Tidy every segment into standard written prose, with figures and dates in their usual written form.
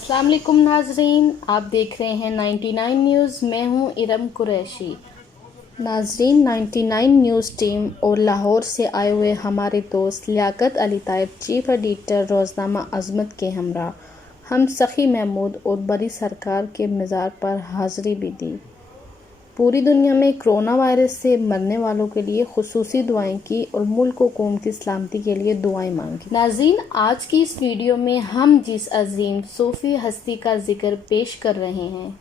अस्सलाम वालेकुम नाजरीन, आप देख रहे हैं 99 न्यूज़। मैं हूं इरम कुरैशी। नाजरीन, 99 न्यूज़ टीम और लाहौर से आए हुए हमारे दोस्त लियाकत अली ताइब, चीफ एडिटर रोज़नामा अज़मत के हमरा हम सखी महमूद और बड़ी सरकार के मज़ार पर हाज़री भी दी। पूरी दुनिया में कोरोना वायरस से मरने वालों के लिए खुसूसी दुआएं की और मुल्क व कौम की सलामती के लिए दुआएं मांगी। नाज़रीन, आज की इस वीडियो में हम जिस अजीम सूफ़ी हस्ती का जिक्र पेश कर रहे हैं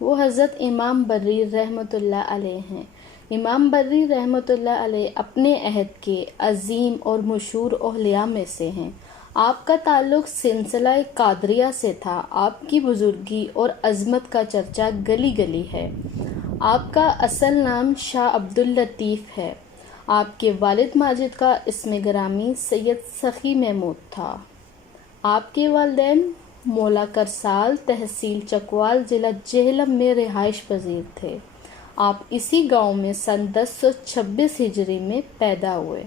वो हज़रत इमाम बर्री रहमतुल्लाह अलैह हैं। इमाम बर्री रहमतुल्लाह अलैह अपने अहद के अजीम और मशहूर औलिया में से हैं। आपका ताल्लुक़ सिलसिला कादरिया से था। आपकी बुजुर्गी और अज़मत का चर्चा गली गली है। आपका असल नाम शाह अब्दुल लतीफ़ है। आपके वालिद माजिद का इस्म ग्रामी सैयद सखी महमूद था। आपके वालिदैन मौला करसाल, तहसील चकवाल, ज़िला जेहलम में रिहाइश पजीर थे। आप इसी गांव में सन 1026 हिजरी में पैदा हुए।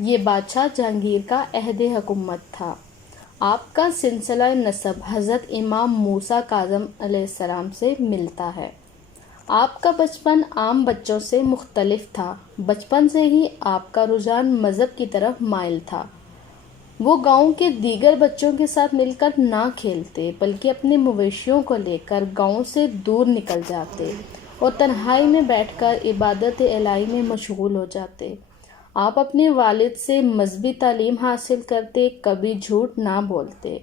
ये बादशाह जहांगीर का अहद हुकूमत था। आपका सिलसिला नसब हज़रत इमाम मूसा काज़म अलैहिस्सलाम से मिलता है। आपका बचपन आम बच्चों से मुख्तलिफ था। बचपन से ही आपका रुझान मज़हब की तरफ माइल था। वो गांव के दीगर बच्चों के साथ मिलकर ना खेलते बल्कि अपने मवेशियों को लेकर गांव से दूर निकल जाते और तन्हाई में बैठकर इबादत इलाही में मशगूल हो जाते। आप अपने वालिद से मजहबी तालीम हासिल करते, कभी झूठ ना बोलते,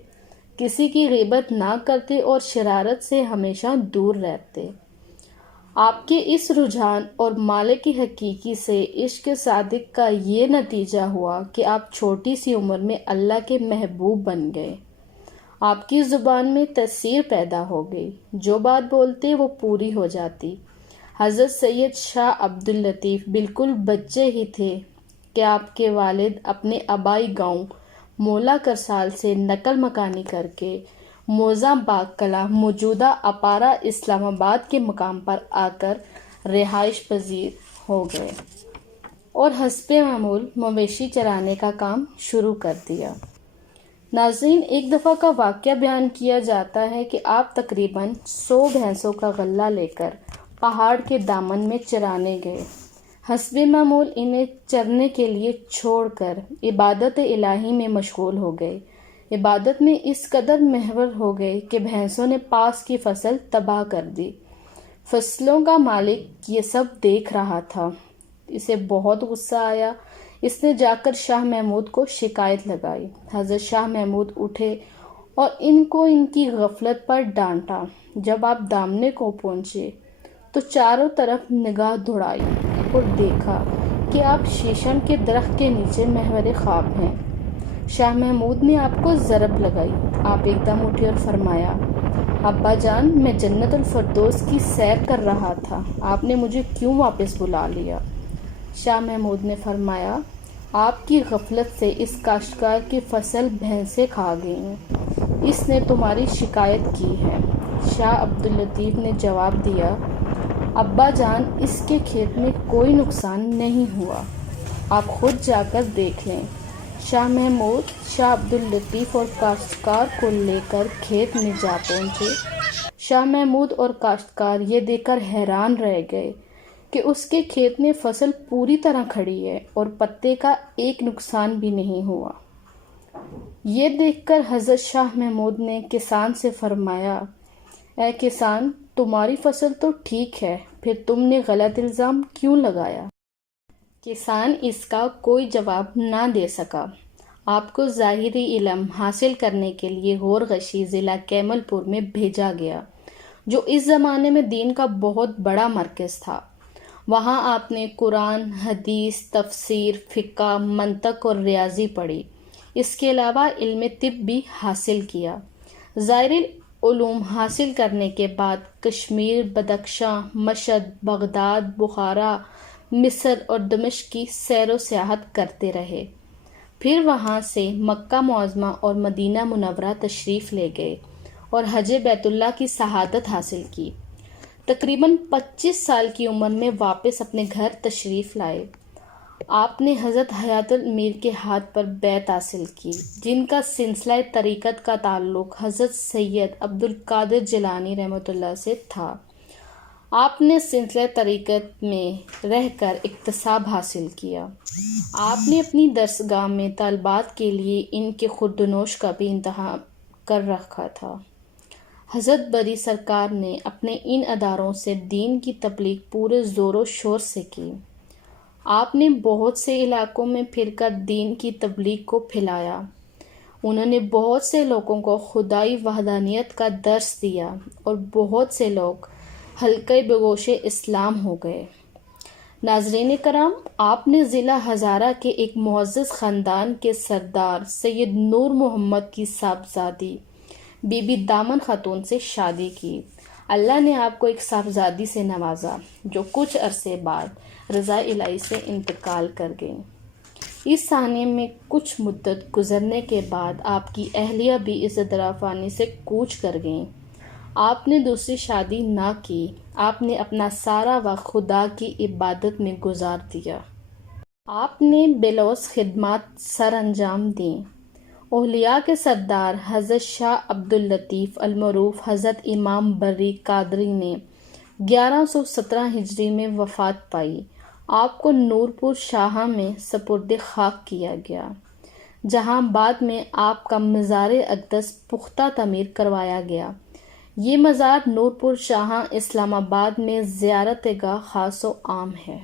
किसी की ग़ीबत ना करते और शरारत से हमेशा दूर रहते। आपके इस रुझान और मालिक की हकीकी से इश्क सादिक का ये नतीजा हुआ कि आप छोटी सी उम्र में अल्लाह के महबूब बन गए। आपकी ज़ुबान में तसीर पैदा हो गई। जो बात बोलते वो पूरी हो जाती। हज़रत सैयद शाह अब्दुल लतीफ़ बिल्कुल बच्चे ही थे कि आपके वालिद अपने आबाई गांव मौला करसाल से नकल मकानी करके मोज़ाबाग कला मौजूदा अपारा इस्लामाबाद के मकाम पर आकर रिहाइश पजीर हो गए और हस्बे मामूल मवेशी चराने का काम शुरू कर दिया। नाज़रीन, एक दफ़ा का वाक़या बयान किया जाता है कि आप तकरीबन 100 भैंसों का गल्ला लेकर पहाड़ के दामन में चराने गए। हस्बे मामूल इन्हें चरने के लिए छोड़कर इबादत इलाही में मशगूल हो गए। इबादत में इस कदर महवर हो गए कि भैंसों ने पास की फसल तबाह कर दी। फसलों का मालिक ये सब देख रहा था। इसे बहुत गुस्सा आया। इसने जाकर शाह महमूद को शिकायत लगाई। हज़रत शाह महमूद उठे और इनको इनकी गफलत पर डांटा। जब आप दामने को पहुंचे तो चारों तरफ निगाह दौड़ाई और देखा कि आप शीशम के दरख्त के नीचे महवर ख्वाब हैं। शाह महमूद ने आपको ज़रब लगाई। आप एकदम उठे और फरमाया, अब्बा जान, मैं जन्नतुल फरदौस की सैर कर रहा था, आपने मुझे क्यों वापस बुला लिया? शाह महमूद ने फरमाया, आपकी गफलत से इस काश्तकार की फसल भैंसें खा गई हैं। इसने तुम्हारी शिकायत की है। शाह अब्दुल लतीफ़ ने जवाब दिया, अब्बा जान, इसके खेत में कोई नुकसान नहीं हुआ, आप खुद जाकर देख लें। शाह महमूद शाह अब्दुल लतीफ़ और काश्तकार को लेकर खेत में जा पहुंचे। शाह महमूद और काश्तकार ये देखकर हैरान रह गए कि उसके खेत में फसल पूरी तरह खड़ी है और पत्ते का एक नुकसान भी नहीं हुआ। ये देखकर हज़रत शाह महमूद ने किसान से फरमाया, ऐ किसान, तुम्हारी फसल तो ठीक है, फिर तुमने गलत इल्ज़ाम क्यों लगाया? किसान इसका कोई जवाब ना दे सका। आपको ज़ाहिरी इल्म हासिल करने के लिए गोरगशी ज़िला कैमलपुर में भेजा गया, जो इस ज़माने में दीन का बहुत बड़ा मरकज़ था। वहाँ आपने कुरान, हदीस, तफसीर, फ़िक़्ह, मंतक और रियाजी पढ़ी। इसके अलावा इल्म तिब भी हासिल किया। ज़ाहिरी उलूम हासिल करने के बाद कश्मीर, बदख्शां, मशहद, बगदाद, बुखारा, मिस्र और दमिश्क की सैर व सियाहत करते रहे। फिर वहाँ से मक्का मुअज़्ज़मा और मदीना मुनव्वरा तशरीफ़ ले गए और हज बैतुल्लाह की शहादत हासिल की। तकरीबन 25 साल की उम्र में वापस अपने घर तशरीफ़ लाए। آپ نے حضرت حیات المیر کے ہاتھ پر بیعت حاصل کی، جن کا سلسلہ طریقت کا تعلق حضرت سید عبد القادر جیلانی رحمۃ اللہ سے تھا۔ آپ نے سلسلہ طریقت میں رہ کر اکتساب حاصل کیا۔ آپ نے اپنی درسگاہ میں طالبات کے لیے ان کے خوردنوش کا بھی انتظام کر رکھا تھا۔ حضرت بری سرکار نے اپنے ان اداروں سے دین کی تبلیغ پورے زور و شور سے کی۔ آپ نے بہت سے علاقوں میں پھر کر دین کی تبلیغ کو پھیلایا۔ انہوں نے بہت سے لوگوں کو خدائی وحدانیت کا درس دیا اور بہت سے لوگ حلقۂ بگوش اسلام ہو گئے۔ ناظرین کرام، آپ نے ضلع ہزارہ کے ایک معزز خاندان کے سردار سید نور محمد کی صاحبزادی بی بی دامن خاتون سے شادی کی۔ اللہ نے آپ کو ایک صاحبزادی سے نوازا جو کچھ عرصے بعد رضا الہی سے انتقال کر گئیں۔ اس ثانیے میں کچھ مدت گزرنے کے بعد آپ کی اہلیہ بھی اس دنیا فانی سے کوچ کر گئیں۔ آپ نے دوسری شادی نہ کی۔ آپ نے اپنا سارا وقت خدا کی عبادت میں گزار دیا۔ آپ نے بلوث خدمات سر انجام دیں۔ اولیاء کے سردار حضرت شاہ عبد اللطیف المعروف حضرت امام بری قادری نے 1117 ہجری میں وفات پائی۔ آپ کو نورپور شاہاں میں سپرد خاک کیا گیا، جہاں بعد میں آپ کا مزار اقدس پختہ تعمیر کروایا گیا۔ یہ مزار نورپور شاہاں اسلام آباد میں زیارت گاہ خاص و عام ہے۔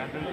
Kadın.